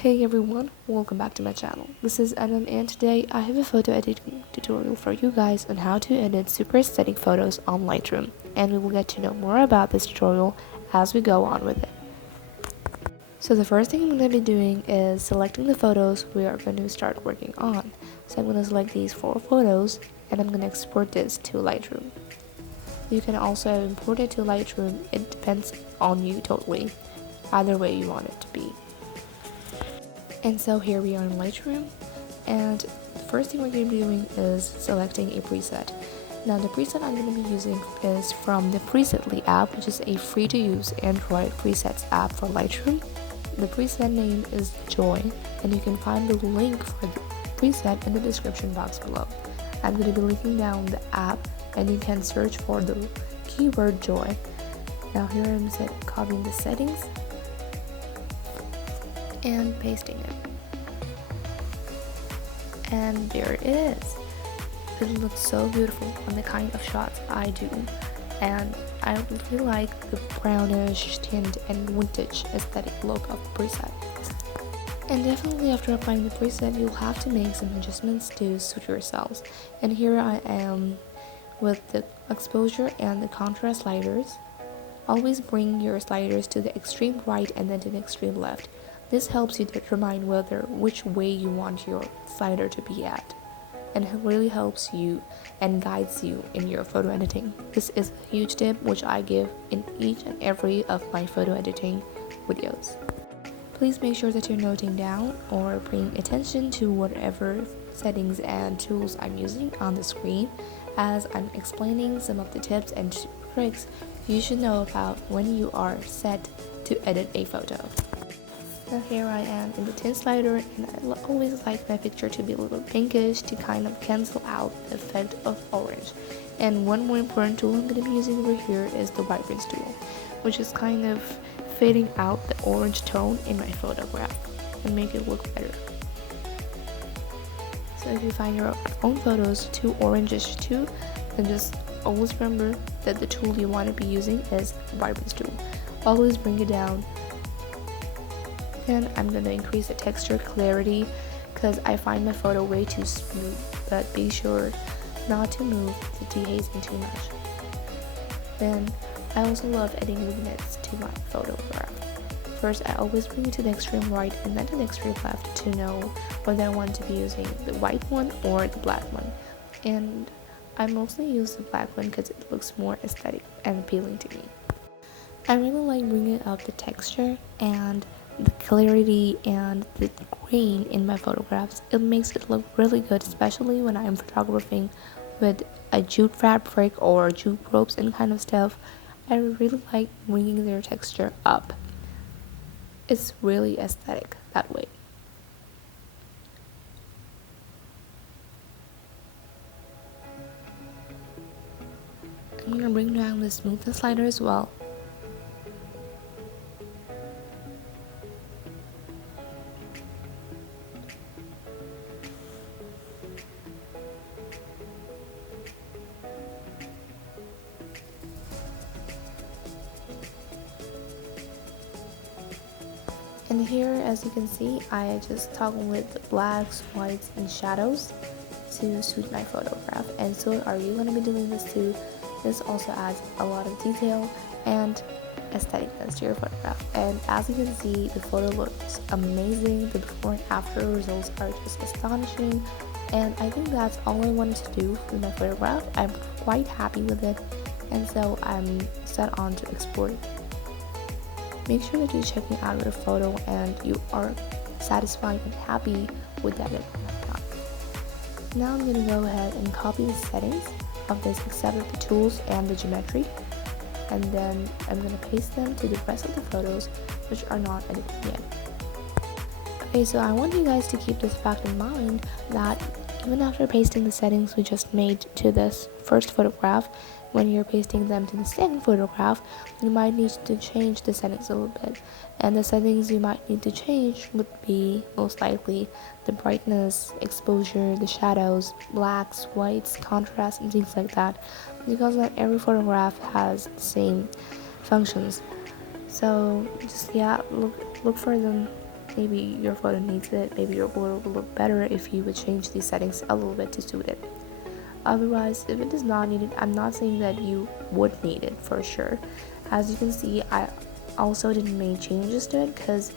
Hey everyone, welcome back to my channel. This is Anam and today I have a photo editing tutorial for you guys on how to edit super aesthetic photos on Lightroom, and we will get to know more about this tutorial as we go on with it. So the first thing I'm going to be doing is selecting the photos we are going to start working on. So I'm going to select these 4 photos and I'm going to export this to Lightroom. You can also import it to Lightroom, it depends on you totally, either way you want it to be. And so here we are in Lightroom, and the first thing we're going to be doing is selecting a preset. Now the preset I'm going to be using is from the Presetly app, which is a free to use Android presets app for Lightroom. The preset name is Joy, and you can find the link for the preset in the description box below. I'm going to be linking down the app, and you can search for the keyword Joy. Now here I'm copying the settings and pasting it, and there it is. It looks so beautiful on the kind of shots I do, and I really like the brownish tint and vintage aesthetic look of the preset. And definitely after applying the preset, you'll have to make some adjustments to suit yourselves. And here I am with the exposure and the contrast sliders. Always bring your sliders to the extreme right and then to the extreme left. This helps you determine which way you want your slider to be at, and it really helps you and guides you in your photo editing. This is a huge tip which I give in each and every of my photo editing videos. Please make sure that you're noting down or paying attention to whatever settings and tools I'm using on the screen, as I'm explaining some of the tips and tricks you should know about when you are set to edit a photo. Now here I am in the tint slider, and I always like my picture to be a little pinkish to kind of cancel out the effect of orange. And one more important tool I'm going to be using over here is the vibrance tool, which is kind of fading out the orange tone in my photograph and make it look better. So if you find your own photos too orangish too, then just always remember that the tool you want to be using is vibrance tool. Always bring it down. And I'm going to increase the texture clarity because I find my photo way too smooth, but be sure not to move the dehazing too much. Then I also love adding luminance to my photograph. First, I always bring it to the extreme right and then to the extreme left to know whether I want to be using the white one or the black one. And I mostly use the black one because it looks more aesthetic and appealing to me. I really like bringing up the texture and the clarity and the grain in my photographs. It makes it look really good, especially when I'm photographing with a jute fabric or jute ropes and kind of stuff. I really like bringing their texture up. It's really aesthetic that way. I'm gonna bring down the smoothness slider as well. And here, as you can see, I just toggle with the blacks, whites, and shadows to suit my photograph. And so are you going to be doing this too? This also adds a lot of detail and aestheticness to your photograph. And as you can see, the photo looks amazing. The before and after results are just astonishing. And I think that's all I wanted to do with my photograph. I'm quite happy with it. And so I'm set on to export it. Make sure that you're checking out your photo and you are satisfied and happy with that outcome. Now I'm going to go ahead and copy the settings of this except for the tools and the geometry, and then I'm going to paste them to the rest of the photos which are not edited yet. Okay, so I want you guys to keep this fact in mind that even after pasting the settings we just made to this first photograph, when you're pasting them to the second photograph, you might need to change the settings a little bit. And the settings you might need to change would be most likely the brightness, exposure, the shadows, blacks, whites, contrast, and things like that, because not every photograph has the same functions. So just look for them maybe your photo needs it, maybe your photo will look better if you would change these settings a little bit to suit it. Otherwise, if it is not needed, I'm not saying that you would need it for sure. As you can see, I also didn't make changes to it because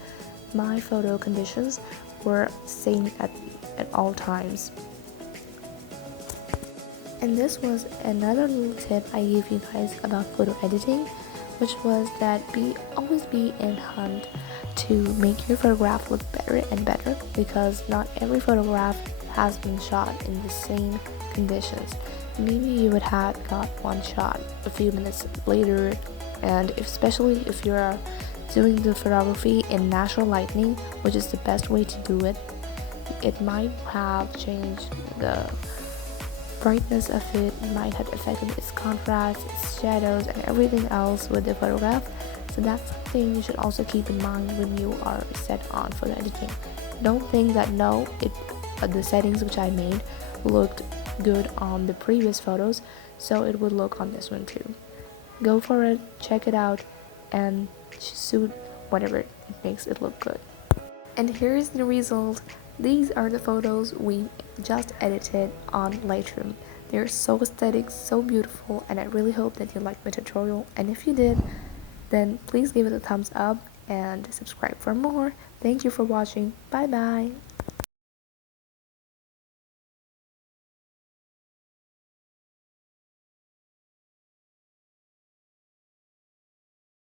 my photo conditions were same at all times. And this was another little tip I gave you guys about photo editing, which was that always be in hunt to make your photograph look better and better, because not every photograph has been shot in the same conditions. Maybe you would have got one shot a few minutes later, and especially if you're doing the photography in natural lighting, which is the best way to do it, it might have changed the brightness of it, might have affected its contrast, its shadows, and everything else with the photograph. So that's something you should also keep in mind when you are set on photo editing. Don't think that the settings which I made looked good on the previous photos, so it would look on this one too. Go for it, check it out, and suit whatever it makes it look good. And here is the result. These are the photos we just edited on Lightroom. They're so aesthetic, so beautiful, and I really hope that you liked my tutorial. And if you did, then please give it a thumbs up and subscribe for more. Thank you for watching. Bye bye.